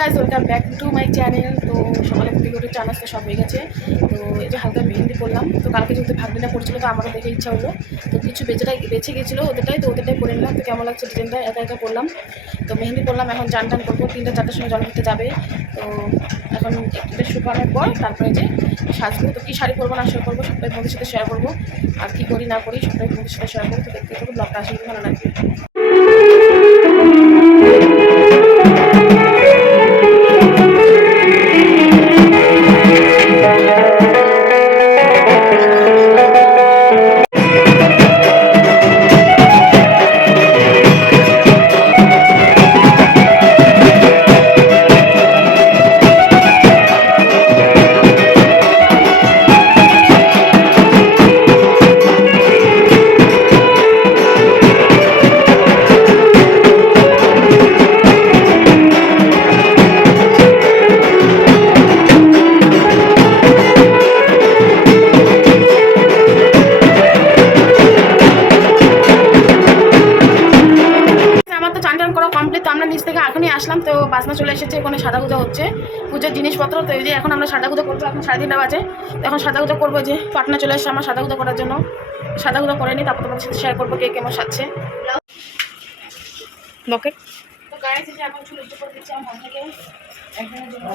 Guys welcome back to my channel. তো সকালে থেকে উঠে চা নাস্তা সব হয়ে গেছে। তো এই যে হালকা মেহেন্দি করলাম। তো কালকে যেহেতু ভাগ্নিটা করছিল তো আমারও দেখে ইচ্ছা হলো, তো কিছু বেছে গেছিলো ওদেরটাই করে নিলাম। তো কেমন লাগছে ডিজাইনটা একা একা করলাম। তো মেহেন্দি করলাম, এখন চান টান করবো, 3টা 4টার সময় জল করতে যাবে। তো এখন একটু শুকানোর পর তারপরে যে সাজবো। তো কী শাড়ি পরবো না শেয়ার করবো, সবটাই তোমাদের সাথে শেয়ার করবো। আর কী করি না করি সবটাই তোমাদের সাথে শেয়ার করবো। তো দেখতে থাকবো, ব্লগটা আসলে ভালো লাগবে। কমপ্লিট। তো আমরা নিচ থেকে এখনই আসলাম, তো বাসনা চলে এসেছে, ওখানে সাদা গুজা হচ্ছে পুজোর জিনিসপত্র। তো এই যে এখন আমরা সাদা গুজা করবো, এখন 3:30 বাজে। তো এখন সাদা গুজা করবো, যে পাটনা চলে এসেছে আমার সাদা গুজা করার জন্য। সাদা গুজা করে নিই, তারপর তোমাদের সাথে শেয়ার করবো কে কেমন সাজছে। লকেট তো গায়ে যে এখন চুল একটু করে দিচ্ছি আমার থেকে একদিনের জন্য।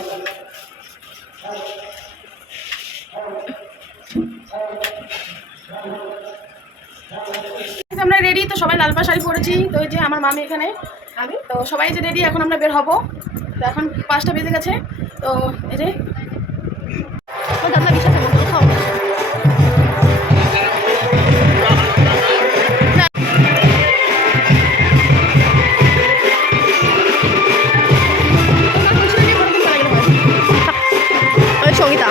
আমরা রেডি, তো সবাই লাল পাড় শাড়ি পরেছি। তো এই যে আমার মামি এখানে, আমি তো সবাই যে রেডি, এখন আমরা বের হব। তো এখন 5টা বেজে গেছে। তো এই যে সঙ্গীতা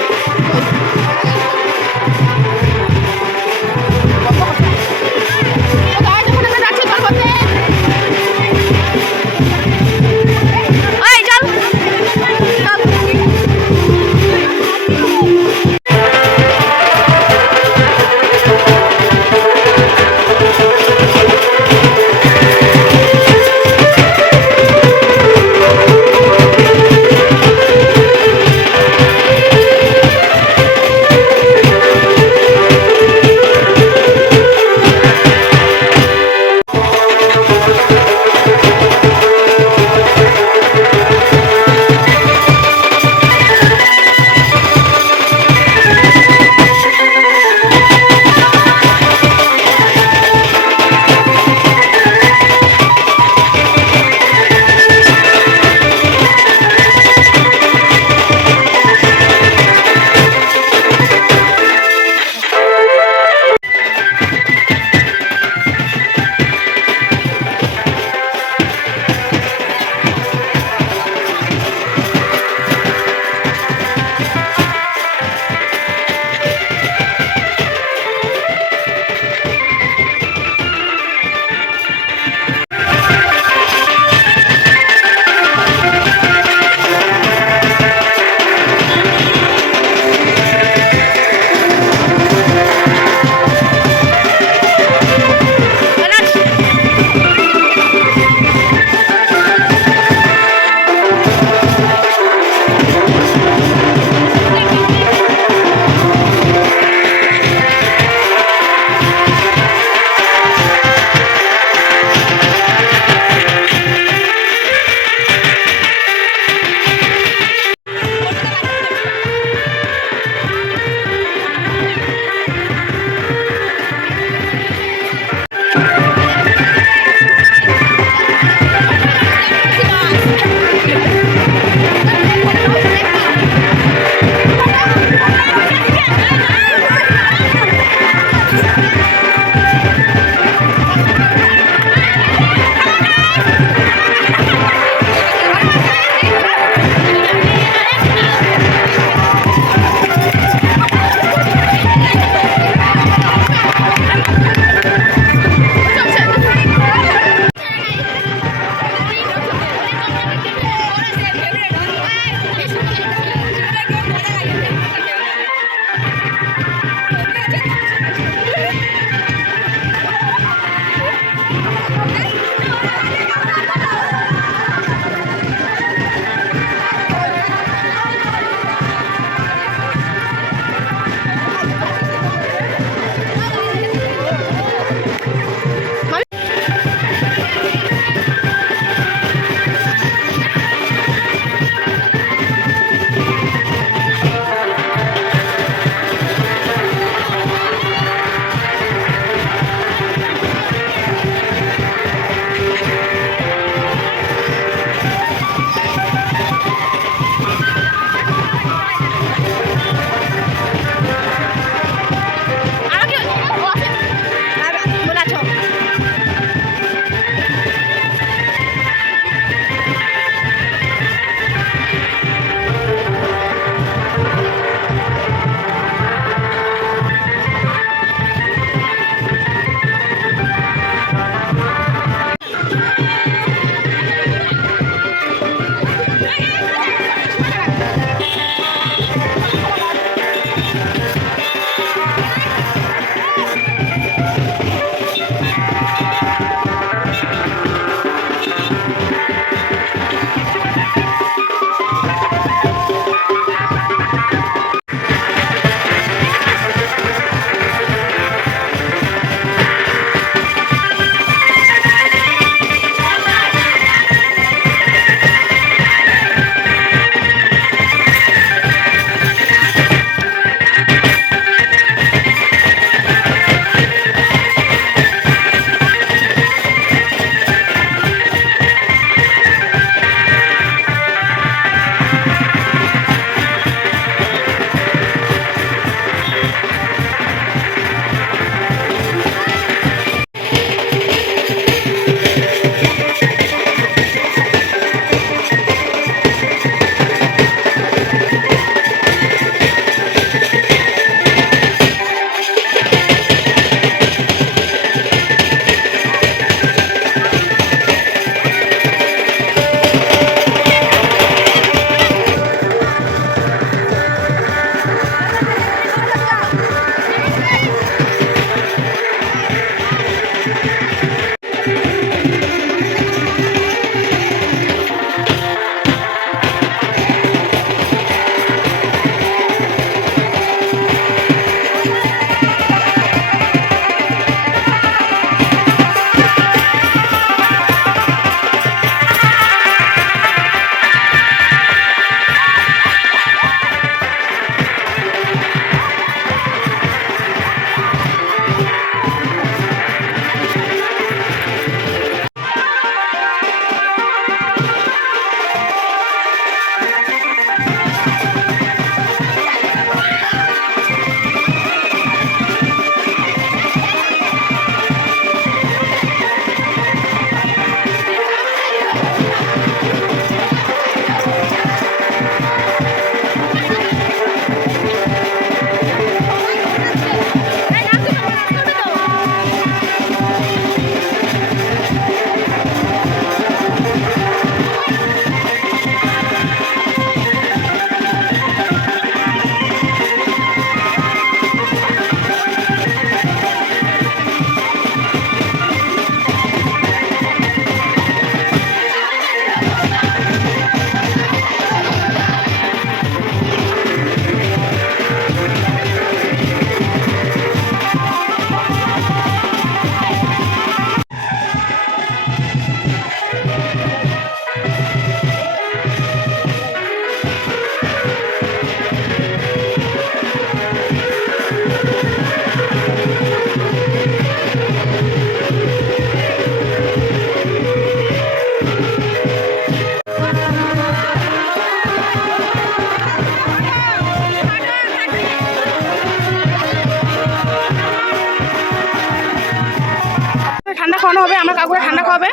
খাওয়ানো হবে, আমার কাকুরা ঠান্ডা খাওয়াবে।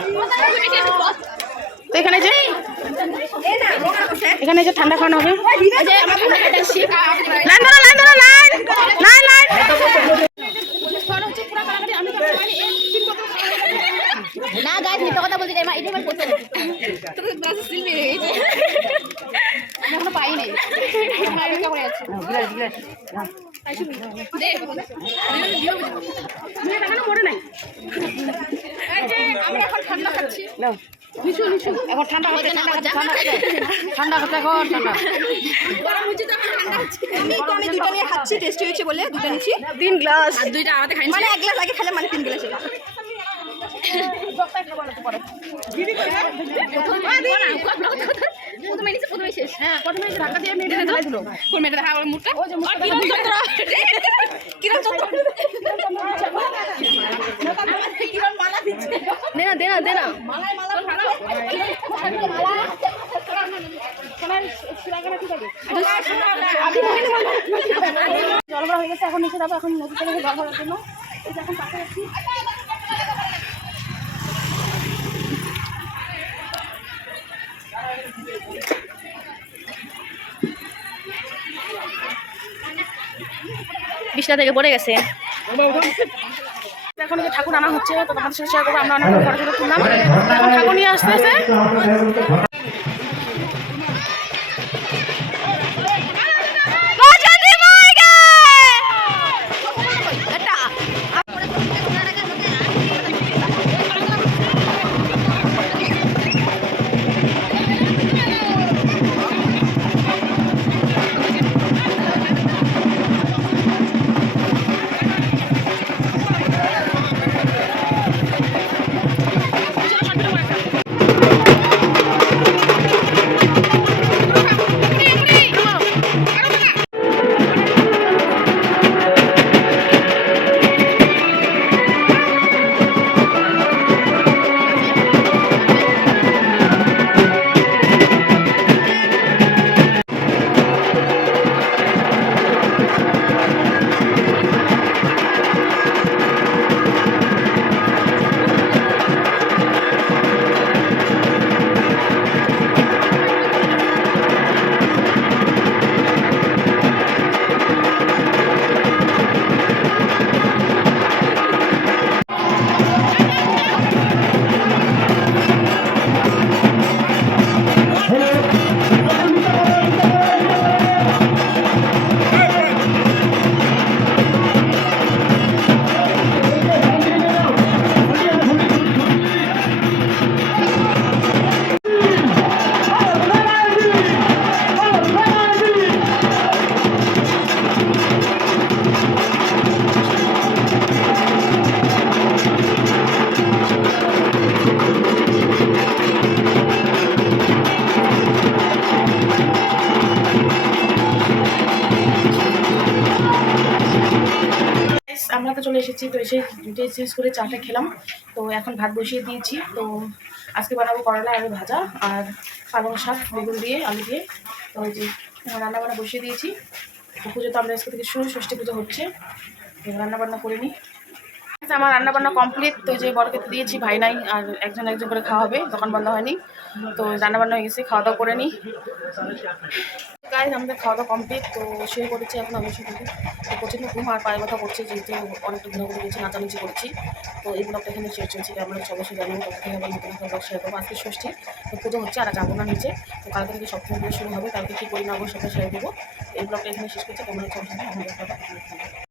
তো এখানে যে ঠান্ডা খাওয়ানো হবে। না গাইস মিথ্যা কথা বলতে যাই, এটা আমার করতে না তোর গ্লাস স্টিল মেরে গেছে, আমি এখনো পাই নাই, আমি কা করে আছি গ্লাস আইছো দে আমি এখনো মরে নাই। এই যে আমরা এখন ঠান্ডা খাচ্ছি, নাও নিশু এখন ঠান্ডা হচ্ছে, ঠান্ডা হচ্ছে এখন ঠান্ডা গরম হচ্ছে তো ঠান্ডা হচ্ছে। আমি দুটো নিয়ে খাচ্ছি, টেস্টি হয়েছে বলে দুটো নিচ্ছি, 3 গ্লাস আর দুইটা আমাদের খাইনি, মানে 1 গ্লাস আগে খেলে মানে 3 গ্লাস এটা জলভরা হয়ে গেছে, এখন নিচে যাবো, এখন নদী থেকে জল ভরার জন্য। এই যে এখন পাশে যাচ্ছি, বিছনা থেকে পড়ে গেছে। এখন যে ঠাকুর আনা হচ্ছে, তো তোমাদের সাথে শেয়ার করবো। আমরা অনেক ফটো তুললাম, এখন ঠাকুর নিয়ে আসতেছে। আমরা তো চলে এসেছি, তো এসে টেস্ট ইউজ করে চাটা খেলাম। তো এখন ভাত বসিয়ে দিয়েছি। তো আজকে বানাবো করলা আলু ভাজা আর পালং শাক বেগুন দিয়ে আলু দিয়ে। তো ওই যে রান্নাবান্না বসিয়ে দিয়েছি। তো পুজো তো আমরা আজকে থেকে শুরু, ষষ্ঠী পুজো হচ্ছে, রান্নাবান্না করে নিই। আমার রান্নাবান্না কমপ্লিট। তো যে বড়কে দিয়েছি, ভাই নাই, আর একজন করে খাওয়া হবে, দোকান বন্ধ হয়নি। তো রান্নাবান্না হয়ে গেছে, খাওয়া দাওয়া করে নিই। গাইজ আমাদের খাওয়া দাওয়া কমপ্লিট। তো শুয়ে পড়েছি এখন আমি শুধু। তো প্রচণ্ড ঘুম আর পায়ের কথা করছে, যেহেতু অনেকটা ঘুরে গেছি, নাচানাচি করছি। তো এই ব্লগটা এখানে শেয়ার চলছে, আমরা অবশ্যই জানাবো কোথায় আবার নতুন একটা ব্লগ শেয়ার করবো। আজকে ষষ্ঠী, তো পুজো হচ্ছে, আর যাবো না নিচে। তো কালকে থেকে সপ্তাহ শুরু হবে, কালকে কী করি না অবশ্যই শেয়ার দেবো। এই ব্লগটা এখানে শেষ করছি। কেমন হচ্ছে